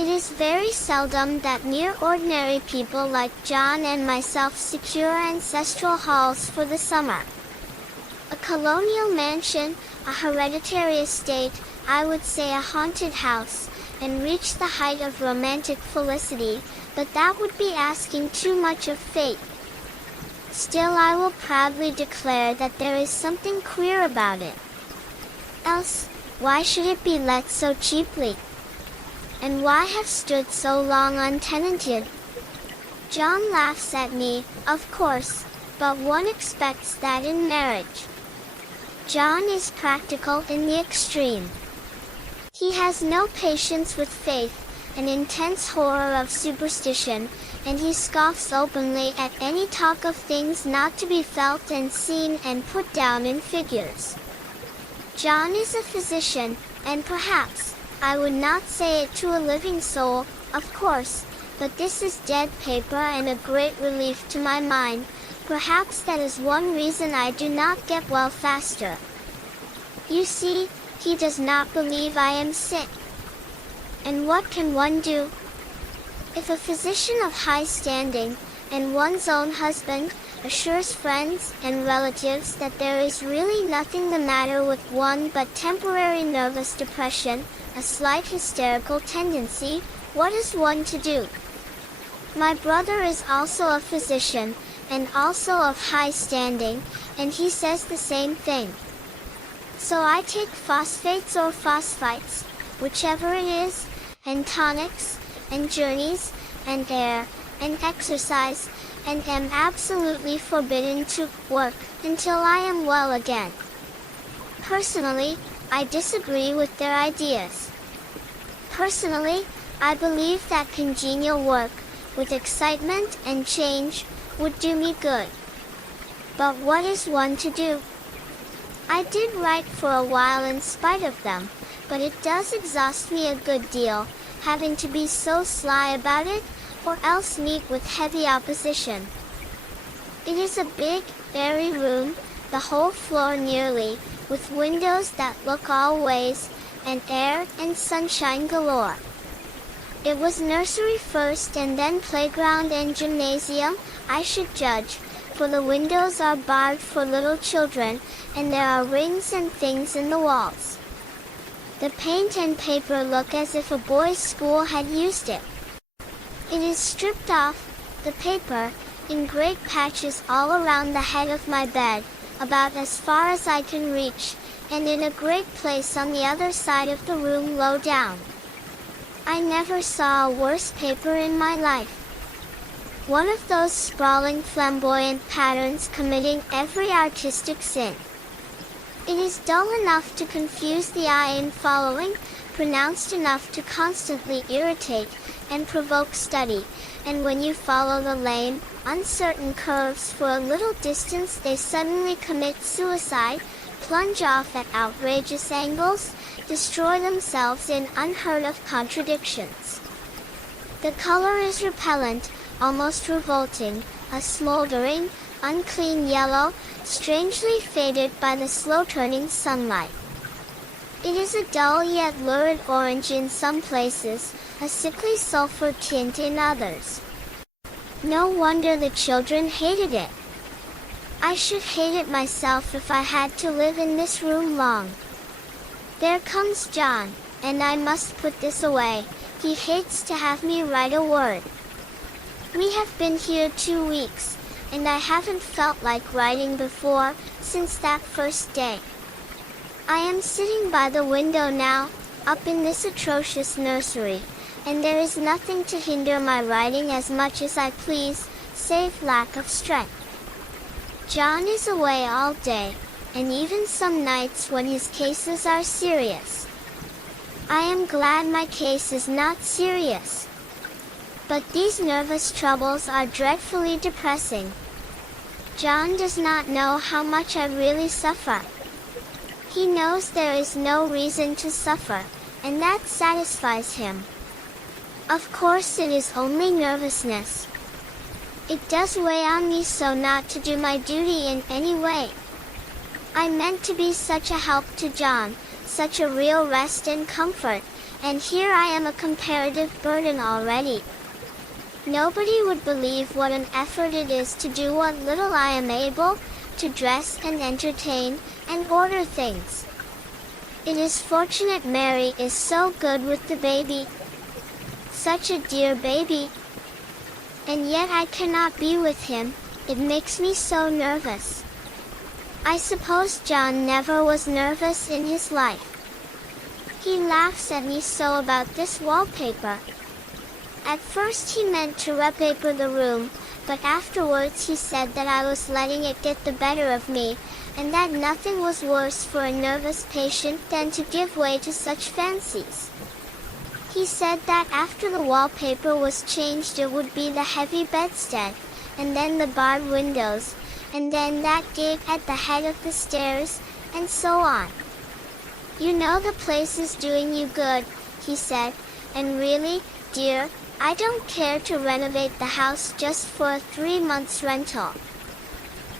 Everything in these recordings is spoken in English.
It is very seldom that mere ordinary people like John and myself secure ancestral halls for the summer. A colonial mansion, a hereditary estate, I would say a haunted house, and reach the height of romantic felicity, but that would be asking too much of fate. Still, I will proudly declare that there is something queer about it. Else, why should it be let so cheaply? And why have stood so long untenanted? John laughs at me, of course, but one expects that in marriage. John is practical in the extreme. He has no patience with faith, an intense horror of superstition, and he scoffs openly at any talk of things not to be felt and seen and put down in figures. John is a physician, and perhaps, I would not say it to a living soul, of course, but this is dead paper and a great relief to my mind. Perhaps that is one reason I do not get well faster. You see, he does not believe I am sick. And what can one do? If a physician of high standing, and one's own husband, assures friends and relatives that there is really nothing the matter with one but temporary nervous depression, a slight hysterical tendency, what is one to do? My brother is also a physician, and also of high standing, and he says the same thing. So I take phosphates or phosphites, whichever it is, and tonics, and journeys, and air, and exercise, and am absolutely forbidden to work until I am well again. Personally, I disagree with their ideas. Personally, I believe that congenial work, with excitement and change, would do me good. But what is one to do? I did write for a while in spite of them, but it does exhaust me a good deal, having to be so sly about it, or else meet with heavy opposition. It is a big, airy room, the whole floor nearly, with windows that look all ways, and air and sunshine galore. It was nursery first and then playground and gymnasium, I should judge, for the windows are barred for little children, and there are rings and things in the walls. The paint and paper look as if a boys' school had used it. It is stripped off, the paper, in great patches all around the head of my bed, about as far as I can reach, and in a great place on the other side of the room low down. I never saw a worse paper in my life. One of those sprawling flamboyant patterns committing every artistic sin. It is dull enough to confuse the eye in following, pronounced enough to constantly irritate and provoke study, and when you follow the lame, uncertain curves for a little distance they suddenly commit suicide, plunge off at outrageous angles, destroy themselves in unheard-of contradictions. The color is repellent, almost revolting, a smoldering, unclean yellow, strangely faded by the slow-turning sunlight. It is a dull yet lurid orange in some places, a sickly sulfur tint in others. No wonder the children hated it. I should hate it myself if I had to live in this room long. There comes John, and I must put this away. He hates to have me write a word. We have been here 2 weeks, and I haven't felt like writing before, since that first day. I am sitting by the window now, up in this atrocious nursery, and there is nothing to hinder my writing as much as I please, save lack of strength. John is away all day, and even some nights when his cases are serious. I am glad my case is not serious. But these nervous troubles are dreadfully depressing. John does not know how much I really suffer. He knows there is no reason to suffer, and that satisfies him. Of course it is only nervousness. It does weigh on me so not to do my duty in any way. I meant to be such a help to John, such a real rest and comfort, and here I am a comparative burden already. Nobody would believe what an effort it is to do what little I am able, to dress and entertain, and order things. It is fortunate Mary is so good with the baby. Such a dear baby. And yet I cannot be with him, it makes me so nervous. I suppose John never was nervous in his life. He laughs at me so about this wallpaper. At first he meant to repaper the room, but afterwards he said that I was letting it get the better of me, and that nothing was worse for a nervous patient than to give way to such fancies. He said that after the wallpaper was changed it would be the heavy bedstead, and then the barred windows, and then that gate at the head of the stairs, and so on. You know the place is doing you good, he said, and really, dear, I don't care to renovate the house just for a 3 months rental.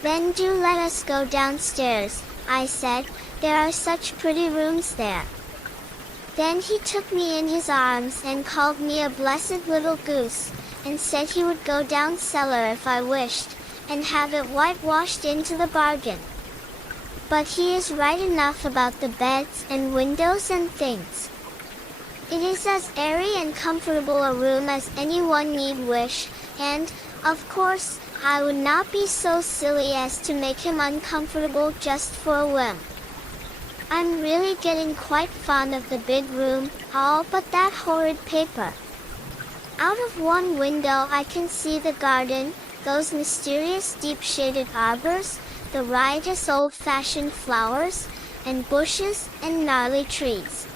Then do let us go downstairs, I said, there are such pretty rooms there. Then he took me in his arms and called me a blessed little goose, and said he would go down cellar if I wished, and have it whitewashed into the bargain. But he is right enough about the beds and windows and things. It is as airy and comfortable a room as anyone need wish, and, of course, I would not be so silly as to make him uncomfortable just for a whim. I'm really getting quite fond of the big room, all but that horrid paper. Out of one window I can see the garden, those mysterious deep-shaded arbors, the riotous old-fashioned flowers, and bushes and gnarly trees.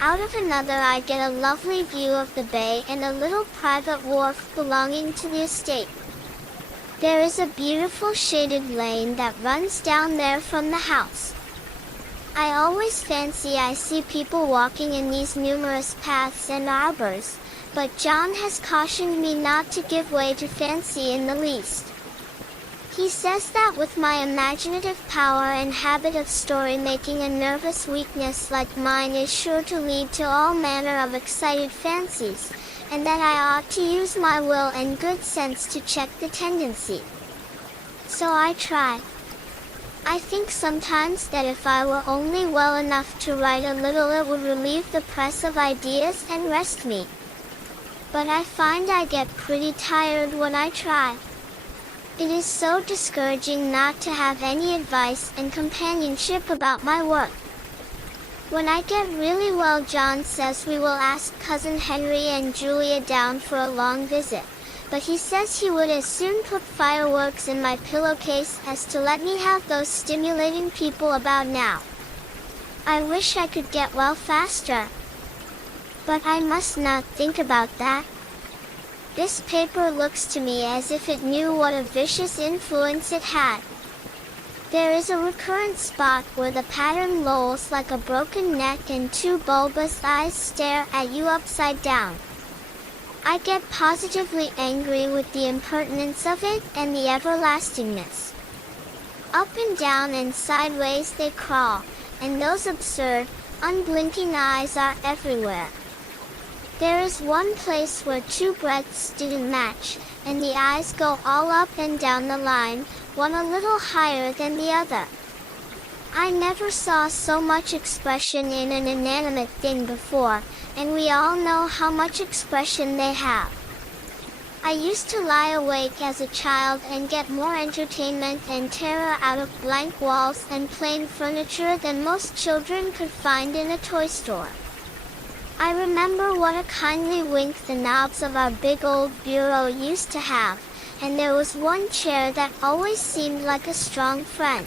Out of another I get a lovely view of the bay and a little private wharf belonging to the estate. There is a beautiful shaded lane that runs down there from the house. I always fancy I see people walking in these numerous paths and arbors, but John has cautioned me not to give way to fancy in the least. He says that with my imaginative power and habit of story-making a nervous weakness like mine is sure to lead to all manner of excited fancies, and that I ought to use my will and good sense to check the tendency. So I try. I think sometimes that if I were only well enough to write a little it would relieve the press of ideas and rest me. But I find I get pretty tired when I try. It is so discouraging not to have any advice and companionship about my work. When I get really well, John says we will ask Cousin Henry and Julia down for a long visit, but he says he would as soon put fireworks in my pillowcase as to let me have those stimulating people about now. I wish I could get well faster. But I must not think about that. This paper looks to me as if it knew what a vicious influence it had. There is a recurrent spot where the pattern lolls like a broken neck and two bulbous eyes stare at you upside down. I get positively angry with the impertinence of it and the everlastingness. Up and down and sideways they crawl, and those absurd, unblinking eyes are everywhere. There is one place where two breadths didn't match, and the eyes go all up and down the line, one a little higher than the other. I never saw so much expression in an inanimate thing before, and we all know how much expression they have. I used to lie awake as a child and get more entertainment and terror out of blank walls and plain furniture than most children could find in a toy store. I remember what a kindly wink the knobs of our big old bureau used to have, and there was one chair that always seemed like a strong friend.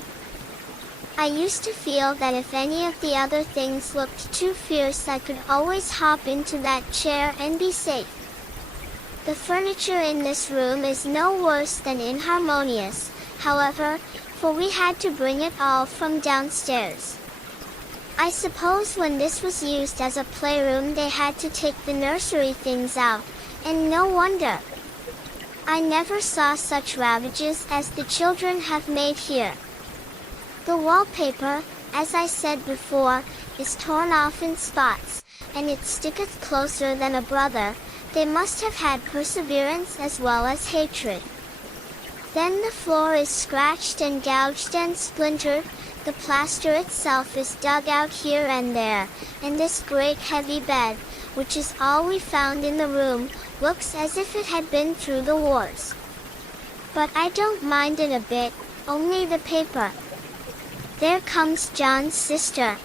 I used to feel that if any of the other things looked too fierce I could always hop into that chair and be safe. The furniture in this room is no worse than inharmonious, however, for we had to bring it all from downstairs. I suppose when this was used as a playroom they had to take the nursery things out, and no wonder. I never saw such ravages as the children have made here. The wallpaper, as I said before, is torn off in spots, and it sticketh closer than a brother, they must have had perseverance as well as hatred. Then the floor is scratched and gouged and splintered, the plaster itself is dug out here and there, and this great heavy bed, which is all we found in the room, looks as if it had been through the wars. But I don't mind it a bit, only the paper. There comes John's sister.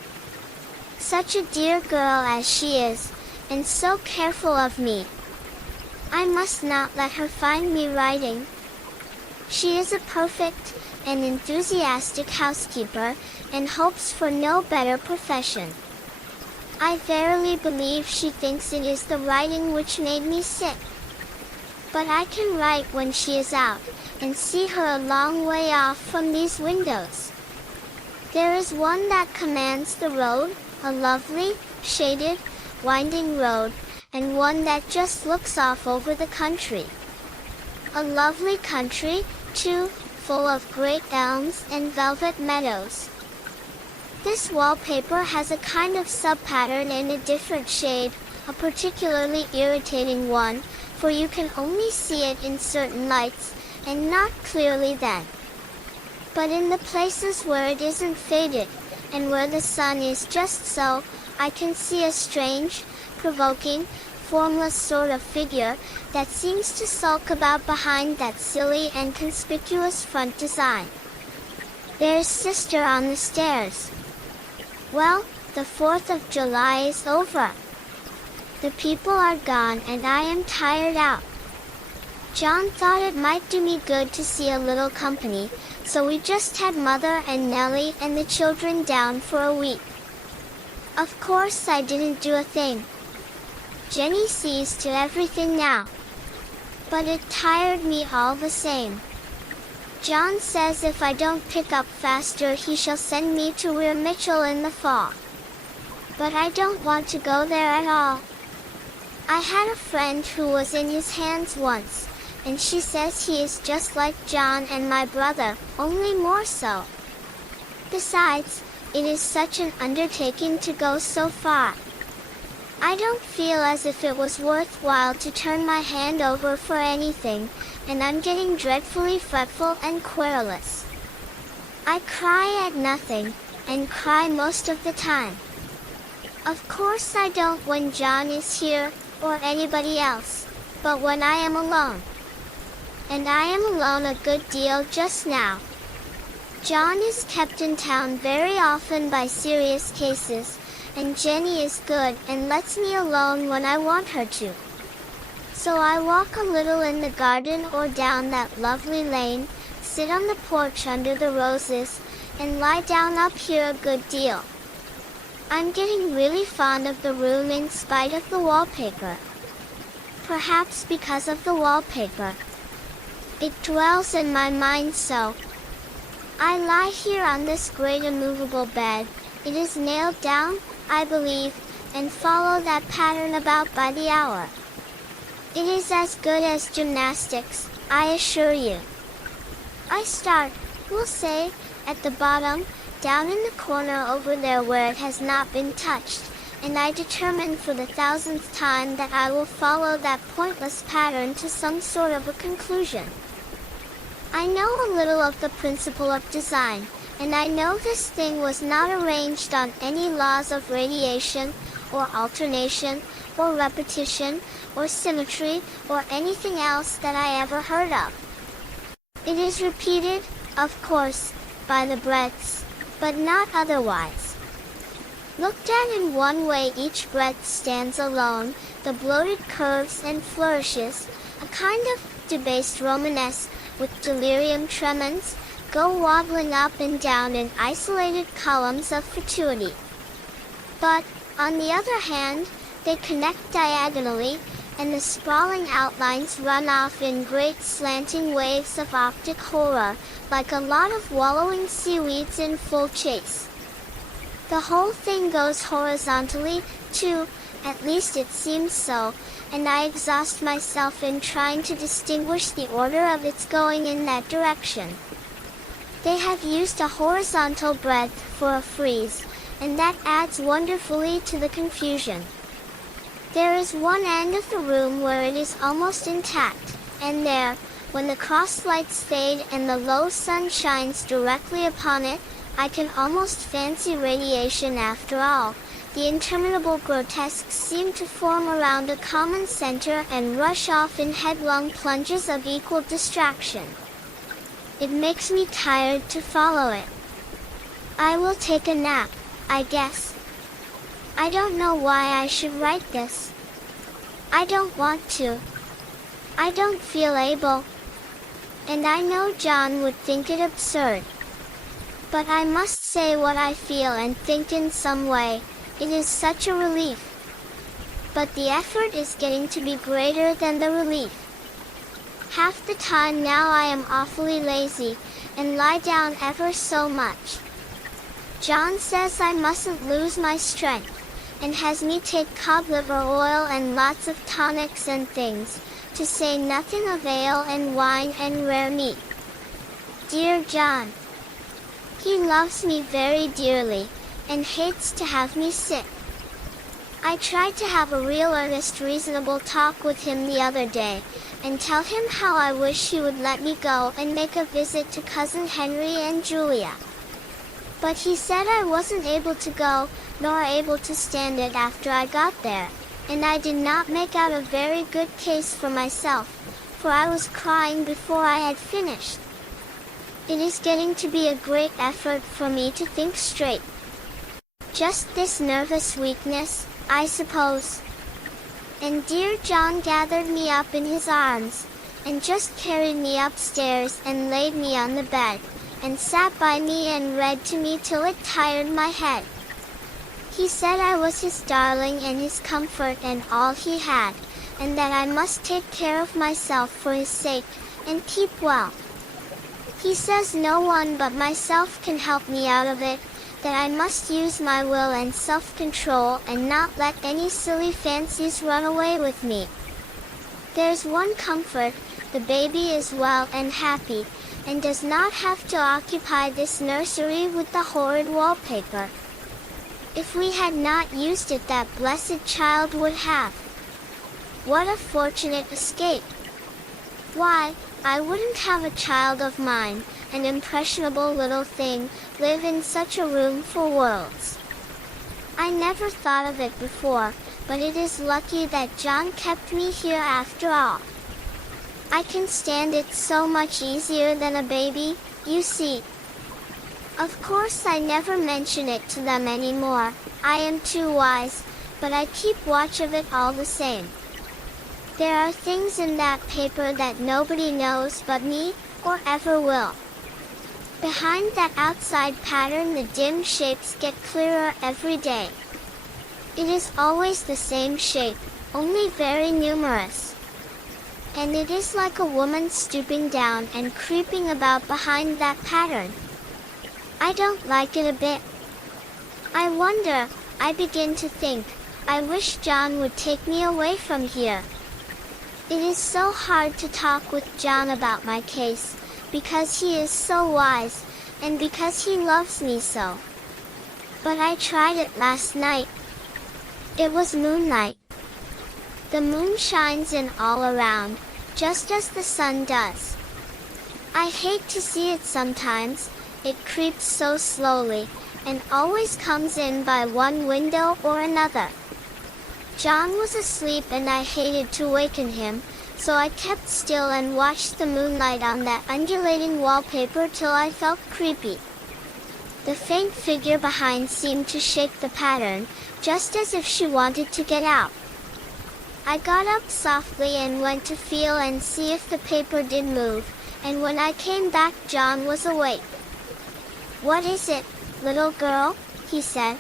Such a dear girl as she is, and so careful of me. I must not let her find me writing. She is a perfect and enthusiastic housekeeper, and hopes for no better profession. I verily believe she thinks it is the writing which made me sick. But I can write when she is out, and see her a long way off from these windows. There is one that commands the road, a lovely, shaded, winding road, and one that just looks off over the country. A lovely country, too, full of great elms and velvet meadows. This wallpaper has a kind of sub-pattern in a different shade, a particularly irritating one, for you can only see it in certain lights, and not clearly then. But in the places where it isn't faded, and where the sun is just so, I can see a strange, provoking, formless sort of figure that seems to sulk about behind that silly and conspicuous front design. There's Sister on the stairs. Well, the 4th of July is over. The people are gone and I am tired out. John thought it might do me good to see a little company, so we just had Mother and Nellie and the children down for a week. Of course I didn't do a thing. Jenny sees to everything now. But it tired me all the same. John says if I don't pick up faster he shall send me to Weir Mitchell in the fall. But I don't want to go there at all. I had a friend who was in his hands once, and she says he is just like John and my brother, only more so. Besides, it is such an undertaking to go so far. I don't feel as if it was worthwhile to turn my hand over for anything, and I'm getting dreadfully fretful and querulous. I cry at nothing, and cry most of the time. Of course I don't when John is here, or anybody else, but when I am alone. And I am alone a good deal just now. John is kept in town very often by serious cases, and Jenny is good and lets me alone when I want her to. So I walk a little in the garden or down that lovely lane, sit on the porch under the roses, and lie down up here a good deal. I'm getting really fond of the room in spite of the wallpaper. Perhaps because of the wallpaper. It dwells in my mind so. I lie here on this great immovable bed. It is nailed down, I believe, and follow that pattern about by the hour. It is as good as gymnastics, I assure you. I start, we'll say, at the bottom, down in the corner over there where it has not been touched, and I determine for the 1000th time that I will follow that pointless pattern to some sort of a conclusion. I know a little of the principle of design, and I know this thing was not arranged on any laws of radiation, or alternation, or repetition, or symmetry, or anything else that I ever heard of. It is repeated, of course, by the breadths, but not otherwise. Looked at in one way each breadth stands alone, the bloated curves and flourishes, a kind of debased Romanesque, with delirium tremens, go waddling up and down in isolated columns of fatuity. But, on the other hand, they connect diagonally, and the sprawling outlines run off in great slanting waves of optic horror, like a lot of wallowing seaweeds in full chase. The whole thing goes horizontally, too, at least it seems so, and I exhaust myself in trying to distinguish the order of its going in that direction. They have used a horizontal breadth for a frieze, and that adds wonderfully to the confusion. There is one end of the room where it is almost intact, and there, when the cross lights fade and the low sun shines directly upon it, I can almost fancy radiation after all. The interminable grotesques seem to form around a common center and rush off in headlong plunges of equal distraction. It makes me tired to follow it. I will take a nap, I guess. I don't know why I should write this. I don't want to. I don't feel able. And I know John would think it absurd. But I must say what I feel and think in some way. It is such a relief. But the effort is getting to be greater than the relief. Half the time now I am awfully lazy, and lie down ever so much. John says I mustn't lose my strength, and has me take cod liver oil and lots of tonics and things, to say nothing of ale and wine and rare meat. Dear John. He loves me very dearly, and hates to have me sick. I tried to have a real earnest reasonable talk with him the other day, and tell him how I wish he would let me go and make a visit to Cousin Henry and Julia. But he said I wasn't able to go, nor able to stand it after I got there, and I did not make out a very good case for myself, for I was crying before I had finished. It is getting to be a great effort for me to think straight. Just this nervous weakness, I suppose. And dear John gathered me up in his arms, and just carried me upstairs and laid me on the bed, and sat by me and read to me till it tired my head. He said I was his darling and his comfort and all he had, and that I must take care of myself for his sake, and keep well. He says no one but myself can help me out of it, that I must use my will and self-control and not let any silly fancies run away with me. There's one comfort, the baby is well and happy, and does not have to occupy this nursery with the horrid wallpaper. If we had not used it, that blessed child would have. What a fortunate escape! Why, I wouldn't have a child of mine, an impressionable little thing, live in such a room for worlds. I never thought of it before, but it is lucky that John kept me here after all. I can stand it so much easier than a baby, you see. Of course I never mention it to them anymore, I am too wise, but I keep watch of it all the same. There are things in that paper that nobody knows but me, or ever will. Behind that outside pattern the dim shapes get clearer every day. It is always the same shape, only very numerous. And it is like a woman stooping down and creeping about behind that pattern. I don't like it a bit. I wonder, I begin to think, I wish John would take me away from here. It is so hard to talk with John about my case, because he is so wise, and because he loves me so. But I tried it last night. It was moonlight. The moon shines in all around, just as the sun does. I hate to see it sometimes, it creeps so slowly, and always comes in by one window or another. John was asleep and I hated to waken him, so I kept still and watched the moonlight on that undulating wallpaper till I felt creepy. The faint figure behind seemed to shake the pattern, just as if she wanted to get out. I got up softly and went to feel and see if the paper did move, and when I came back John was awake. "What is it, little girl?" he said.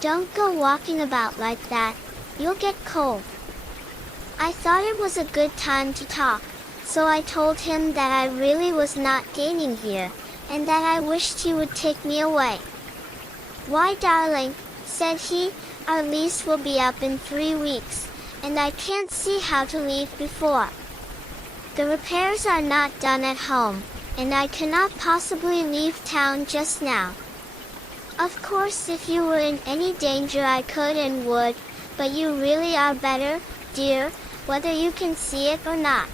"Don't go walking about like that, you'll get cold." I thought it was a good time to talk, so I told him that I really was not gaining here, and that I wished he would take me away. "Why, darling," said he, "our lease will be up in 3 weeks, and I can't see how to leave before. The repairs are not done at home, and I cannot possibly leave town just now. Of course if you were in any danger I could and would, but you really are better, dear, whether you can see it or not.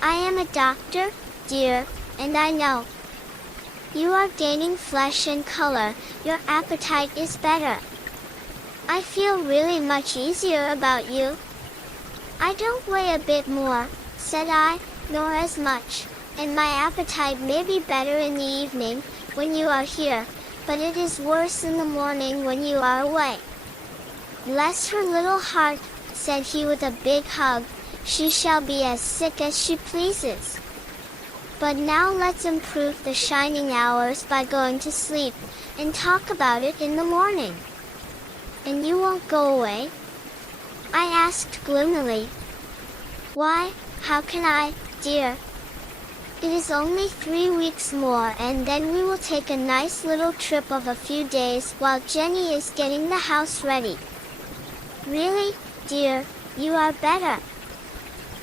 I am a doctor, dear, and I know. You are gaining flesh and color, your appetite is better. I feel really much easier about you. I don't weigh a bit more, said I, nor as much, and my appetite may be better in the evening, when you are here, but it is worse in the morning when you are away. Bless her little heart, said he with a big hug, she shall be as sick as she pleases. But now let's improve the shining hours by going to sleep, and talk about it in the morning. And you won't go away? I asked gloomily. Why, how can I, dear? It is only 3 weeks more and then we will take a nice little trip of a few days while Jenny is getting the house ready. Really, dear, you are better.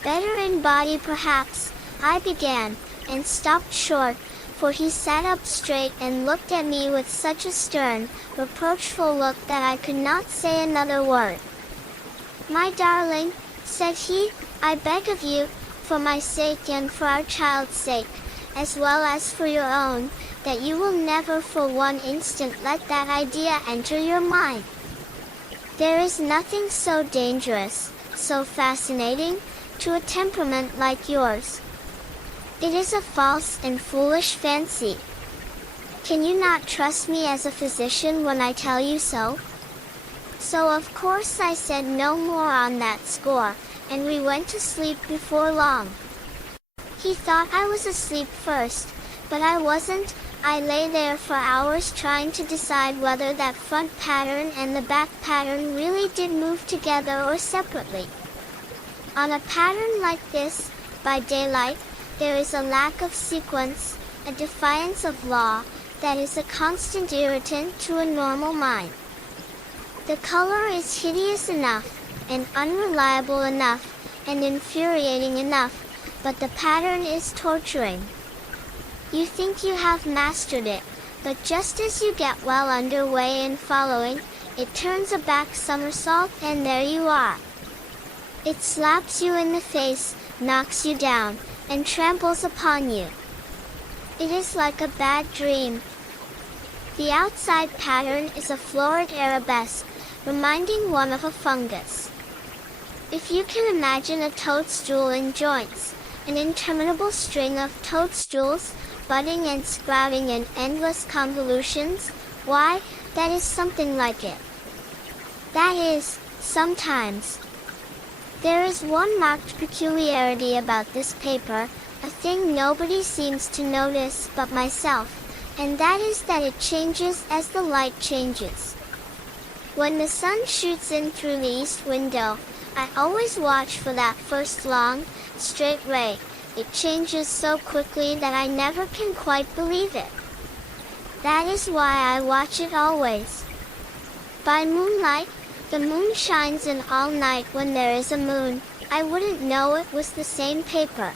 Better in body perhaps, I began, and stopped short, for he sat up straight and looked at me with such a stern, reproachful look that I could not say another word. My darling, said he, I beg of you, for my sake and for our child's sake, as well as for your own, that you will never for one instant let that idea enter your mind. There is nothing so dangerous, so fascinating, to a temperament like yours. It is a false and foolish fancy. Can you not trust me as a physician when I tell you so? So of course I said no more on that score, and we went to sleep before long. He thought I was asleep first, but I wasn't. I lay there for hours trying to decide whether that front pattern and the back pattern really did move together or separately. On a pattern like this, by daylight, there is a lack of sequence, a defiance of law, that is a constant irritant to a normal mind. The color is hideous enough, and unreliable enough, and infuriating enough, but the pattern is torturing. You think you have mastered it, but just as you get well underway in following, it turns a back somersault and there you are. It slaps you in the face, knocks you down, and tramples upon you. It is like a bad dream. The outside pattern is a florid arabesque, reminding one of a fungus. If you can imagine a toadstool in joints, an interminable string of toadstools, budding and sprouting in endless convolutions, why, that is something like it. That is, sometimes. There is one marked peculiarity about this paper, a thing nobody seems to notice but myself, and that is that it changes as the light changes. When the sun shoots in through the east window, I always watch for that first long, straight ray. It changes so quickly that I never can quite believe it. That is why I watch it always. By moonlight, the moon shines in all night when there is a moon, I wouldn't know it was the same paper.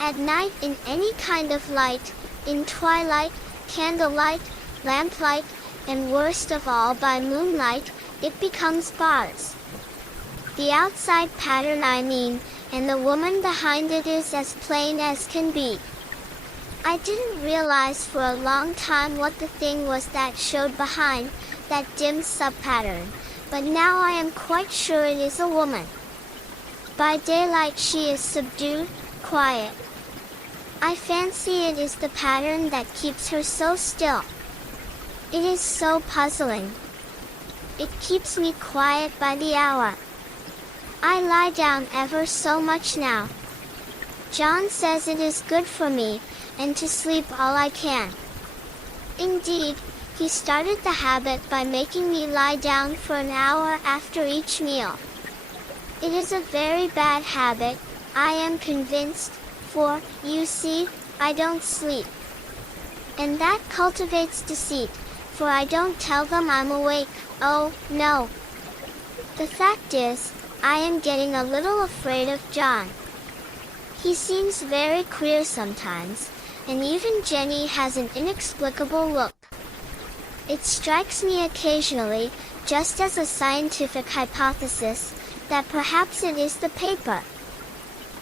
At night in any kind of light, in twilight, candlelight, lamplight, and worst of all by moonlight, it becomes bars. The outside pattern I mean, and the woman behind it is as plain as can be. I didn't realize for a long time what the thing was that showed behind, that dim sub-pattern, but now I am quite sure it is a woman. By daylight she is subdued, quiet. I fancy it is the pattern that keeps her so still. It is so puzzling. It keeps me quiet by the hour. I lie down ever so much now. John says it is good for me, and to sleep all I can. Indeed, he started the habit by making me lie down for an hour after each meal. It is a very bad habit, I am convinced, for, you see, I don't sleep. And that cultivates deceit, for I don't tell them I'm awake, oh, no. The fact is, I am getting a little afraid of John. He seems very queer sometimes, and even Jenny has an inexplicable look. It strikes me occasionally, just as a scientific hypothesis, that perhaps it is the paper.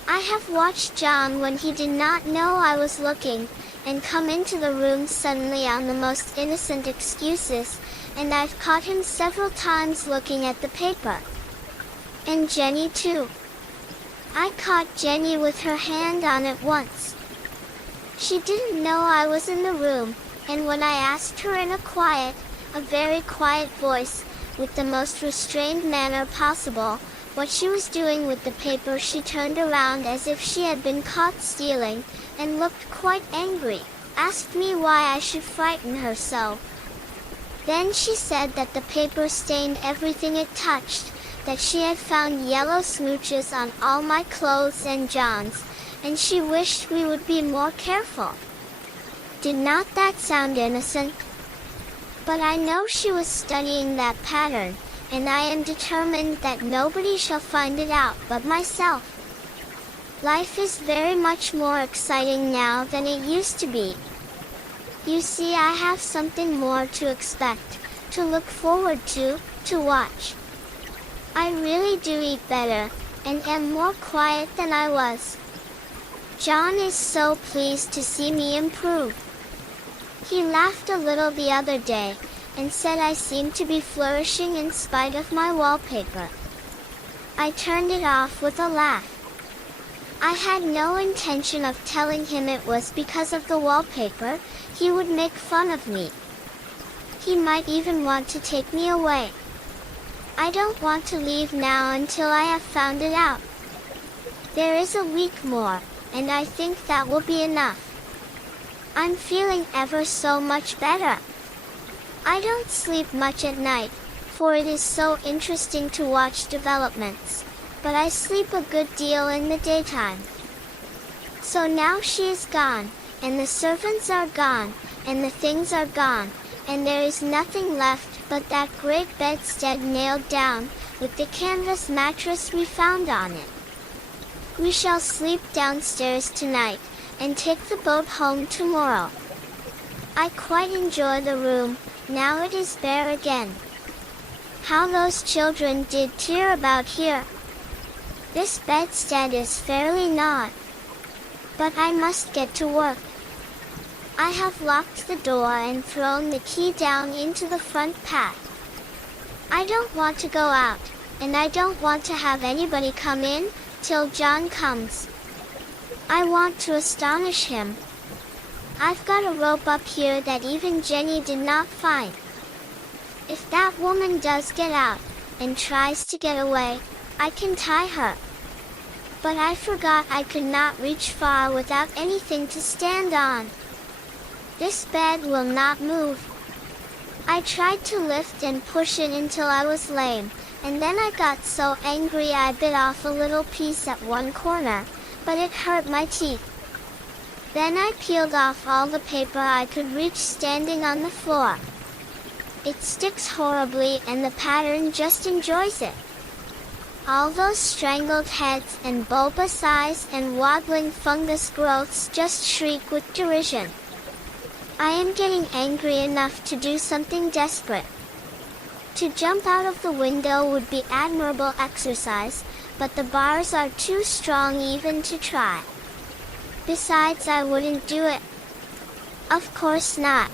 I have watched John when he did not know I was looking, and come into the room suddenly on the most innocent excuses, and I've caught him several times looking at the paper. And Jenny too. I caught Jenny with her hand on it once. She didn't know I was in the room, and when I asked her in a very quiet voice, with the most restrained manner possible, what she was doing with the paper, she turned around as if she had been caught stealing, and looked quite angry, asked me why I should frighten her so. Then she said that the paper stained everything it touched, that she had found yellow smooches on all my clothes and John's, and she wished we would be more careful. Did not that sound innocent? But I know she was studying that pattern, and I am determined that nobody shall find it out but myself. Life is very much more exciting now than it used to be. You see, I have something more to expect, to look forward to watch. I really do eat better, and am more quiet than I was. John is so pleased to see me improve. He laughed a little the other day, and said I seemed to be flourishing in spite of my wallpaper. I turned it off with a laugh. I had no intention of telling him it was because of the wallpaper. He would make fun of me. He might even want to take me away. I don't want to leave now until I have found it out. There is a week more, and I think that will be enough. I'm feeling ever so much better. I don't sleep much at night, for it is so interesting to watch developments, but I sleep a good deal in the daytime. So now she is gone, and the servants are gone, and the things are gone, and there is nothing left but that great bedstead nailed down, with the canvas mattress we found on it. We shall sleep downstairs tonight, and take the boat home tomorrow. I quite enjoy the room, now it is bare again. How those children did tear about here! This bedstead is fairly gnawed. But I must get to work. I have locked the door and thrown the key down into the front path. I don't want to go out, and I don't want to have anybody come in till John comes. I want to astonish him. I've got a rope up here that even Jenny did not find. If that woman does get out, and tries to get away, I can tie her. But I forgot I could not reach far without anything to stand on. This bed will not move. I tried to lift and push it until I was lame, and then I got so angry I bit off a little piece at one corner, but it hurt my teeth. Then I peeled off all the paper I could reach standing on the floor. It sticks horribly and the pattern just enjoys it. All those strangled heads and bulbous eyes and waddling fungus growths just shriek with derision. I am getting angry enough to do something desperate. To jump out of the window would be admirable exercise, but the bars are too strong even to try. Besides, I wouldn't do it. Of course not.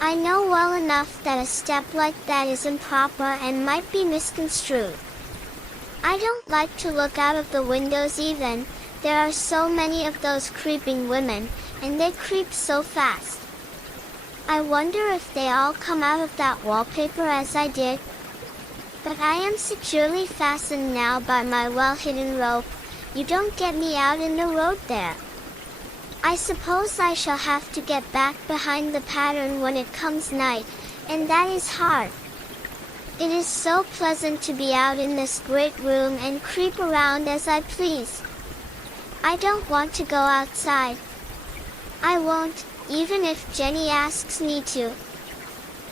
I know well enough that a step like that is improper and might be misconstrued. I don't like to look out of the windows even. There are so many of those creeping women, and they creep so fast. I wonder if they all come out of that wallpaper as I did. But I am securely fastened now by my well-hidden rope. You don't get me out in the road there. I suppose I shall have to get back behind the pattern when it comes night, and that is hard. It is so pleasant to be out in this great room and creep around as I please. I don't want to go outside. I won't, even if Jenny asks me to.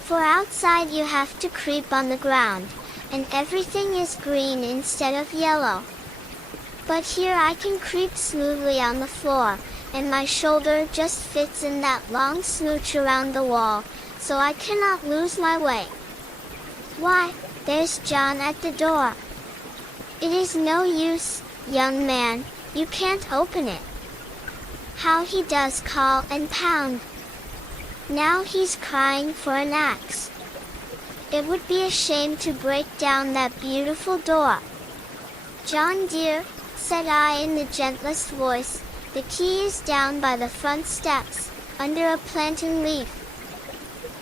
For outside you have to creep on the ground, and everything is green instead of yellow. But here I can creep smoothly on the floor, and my shoulder just fits in that long smooch around the wall, so I cannot lose my way. Why, there's John at the door. It is no use, young man, you can't open it. How he does call and pound. Now he's crying for an axe. It would be a shame to break down that beautiful door. John dear, said I in the gentlest voice, the key is down by the front steps, under a plantain leaf.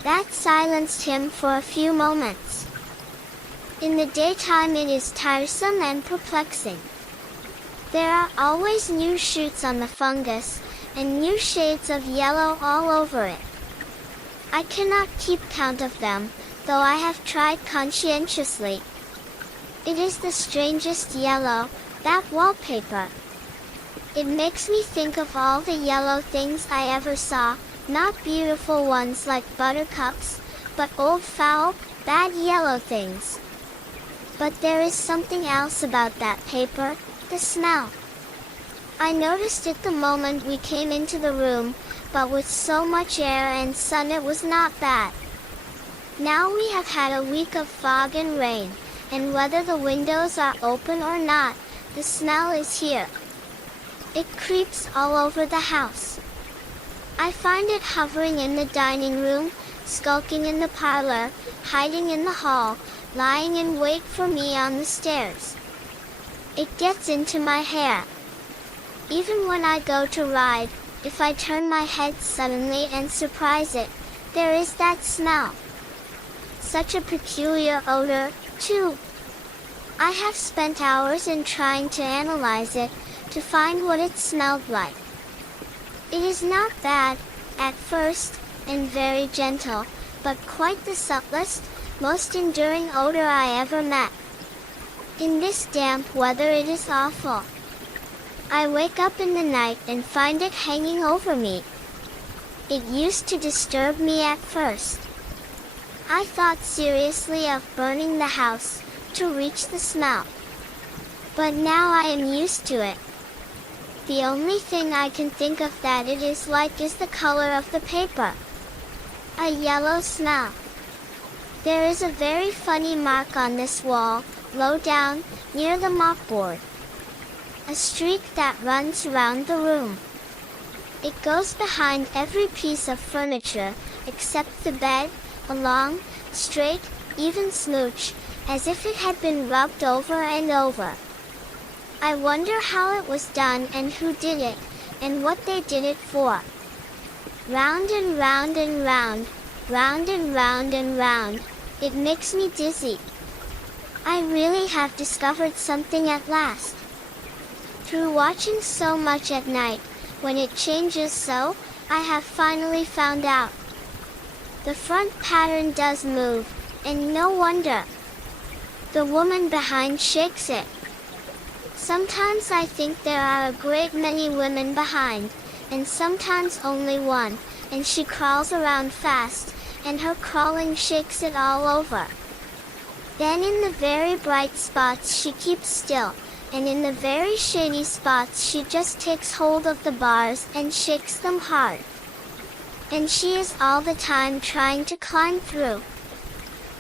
That silenced him for a few moments. In the daytime it is tiresome and perplexing. There are always new shoots on the fungus, and new shades of yellow all over it. I cannot keep count of them, though I have tried conscientiously. It is the strangest yellow, that wallpaper. It makes me think of all the yellow things I ever saw, not beautiful ones like buttercups, but old foul, bad yellow things. But there is something else about that paper, the smell. I noticed it the moment we came into the room, but with so much air and sun it was not bad. Now we have had a week of fog and rain, and whether the windows are open or not, the smell is here. It creeps all over the house. I find it hovering in the dining room, skulking in the parlor, hiding in the hall, lying in wait for me on the stairs. It gets into my hair. Even when I go to ride, if I turn my head suddenly and surprise it, there is that smell. Such a peculiar odor, too. I have spent hours in trying to analyze it, to find what it smelled like. It is not bad, at first, and very gentle, but quite the subtlest, most enduring odor I ever met. In this damp weather it is awful. I wake up in the night and find it hanging over me. It used to disturb me at first. I thought seriously of burning the house, to reach the smell. But now I am used to it. The only thing I can think of that it is like is the color of the paper. A yellow smell. There is a very funny mark on this wall, low down, near the mopboard. A streak that runs round the room. It goes behind every piece of furniture, except the bed, a long, straight, even smooch, as if it had been rubbed over and over. I wonder how it was done and who did it, and what they did it for. Round and round and round, round and round and round, it makes me dizzy. I really have discovered something at last. Through watching so much at night, when it changes so, I have finally found out. The front pattern does move, and no wonder. The woman behind shakes it. Sometimes I think there are a great many women behind, and sometimes only one, and she crawls around fast, and her crawling shakes it all over. Then in the very bright spots she keeps still, and in the very shady spots she just takes hold of the bars and shakes them hard. And she is all the time trying to climb through.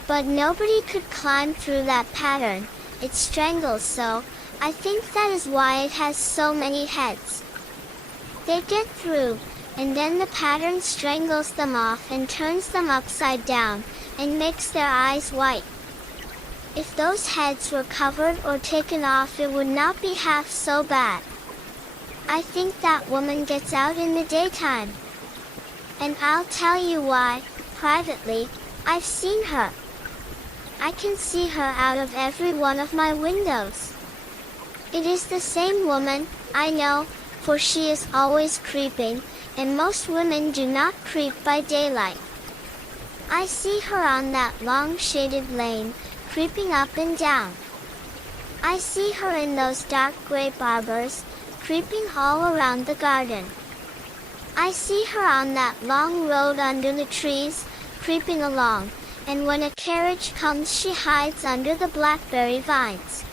But nobody could climb through that pattern, it strangles so. I think that is why it has so many heads. They get through, and then the pattern strangles them off and turns them upside down, and makes their eyes white. If those heads were covered or taken off it would not be half so bad. I think that woman gets out in the daytime. And I'll tell you why, privately, I've seen her. I can see her out of every one of my windows. It is the same woman, I know, for she is always creeping, and most women do not creep by daylight. I see her on that long shaded lane, creeping up and down. I see her in those dark gray arbors, creeping all around the garden. I see her on that long road under the trees, creeping along, and when a carriage comes she hides under the blackberry vines.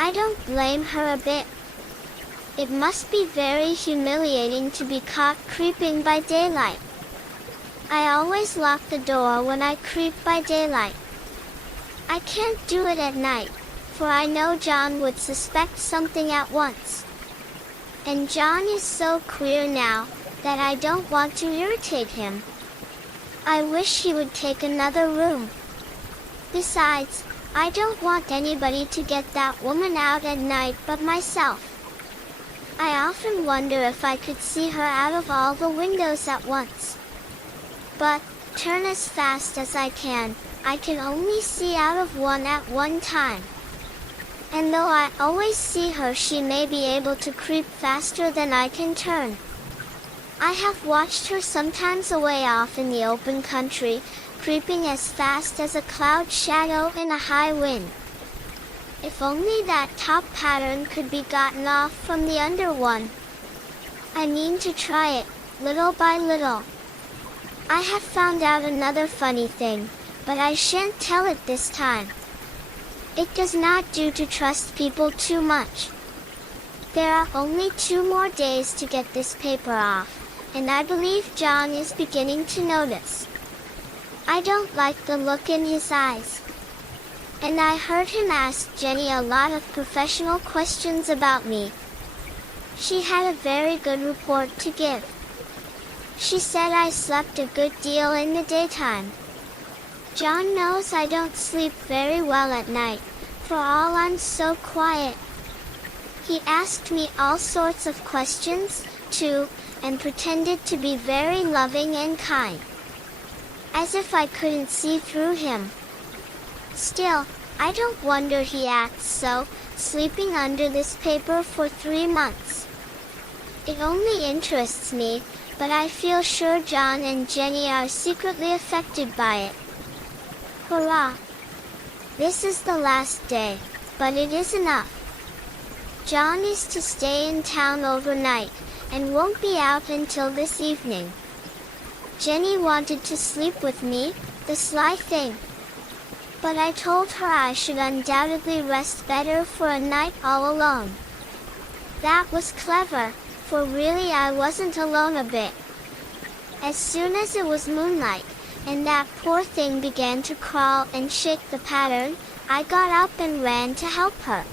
I don't blame her a bit. It must be very humiliating to be caught creeping by daylight. I always lock the door when I creep by daylight. I can't do it at night, for I know John would suspect something at once. And John is so queer now, that I don't want to irritate him. I wish he would take another room. Besides, I don't want anybody to get that woman out at night but myself. I often wonder if I could see her out of all the windows at once. But, turn as fast as I can only see out of one at one time. And though I always see her, she may be able to creep faster than I can turn. I have watched her sometimes away off in the open country, creeping as fast as a cloud shadow in a high wind. If only that top pattern could be gotten off from the under one. I mean to try it, little by little. I have found out another funny thing, but I shan't tell it this time. It does not do to trust people too much. There are only 2 more days to get this paper off, and I believe John is beginning to notice. I don't like the look in his eyes. And I heard him ask Jenny a lot of professional questions about me. She had a very good report to give. She said I slept a good deal in the daytime. John knows I don't sleep very well at night, for all I'm so quiet. He asked me all sorts of questions, too, and pretended to be very loving and kind. As if I couldn't see through him. Still, I don't wonder he acts so, sleeping under this paper for 3 months. It only interests me, but I feel sure John and Jenny are secretly affected by it. Hurrah! This is the last day, but it is enough. John is to stay in town overnight, and won't be out until this evening. Jenny wanted to sleep with me, the sly thing. But I told her I should undoubtedly rest better for a night all alone. That was clever, for really I wasn't alone a bit. As soon as it was moonlight, and that poor thing began to crawl and shake the pattern, I got up and ran to help her.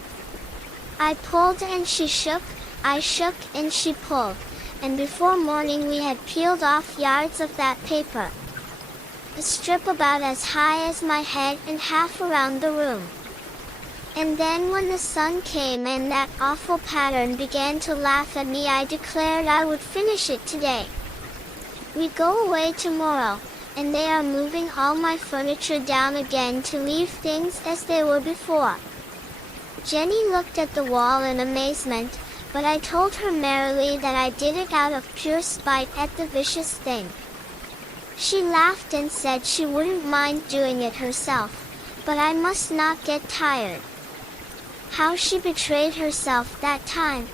I pulled and she shook, I shook and she pulled, and before morning we had peeled off yards of that paper. A strip about as high as my head and half around the room. And then when the sun came and that awful pattern began to laugh at me, I declared I would finish it today. We go away tomorrow, and they are moving all my furniture down again to leave things as they were before. Jenny looked at the wall in amazement, but I told her merrily that I did it out of pure spite at the vicious thing. She laughed and said she wouldn't mind doing it herself, but I must not get tired. How she betrayed herself that time!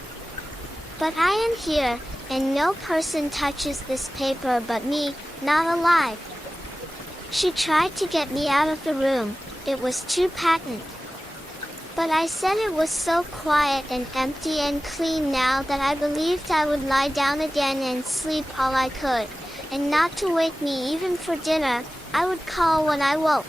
But I am here, and no person touches this paper but me, not alive. She tried to get me out of the room, it was too patent. But I said it was so quiet and empty and clean now that I believed I would lie down again and sleep all I could, and not to wake me even for dinner, I would call when I woke.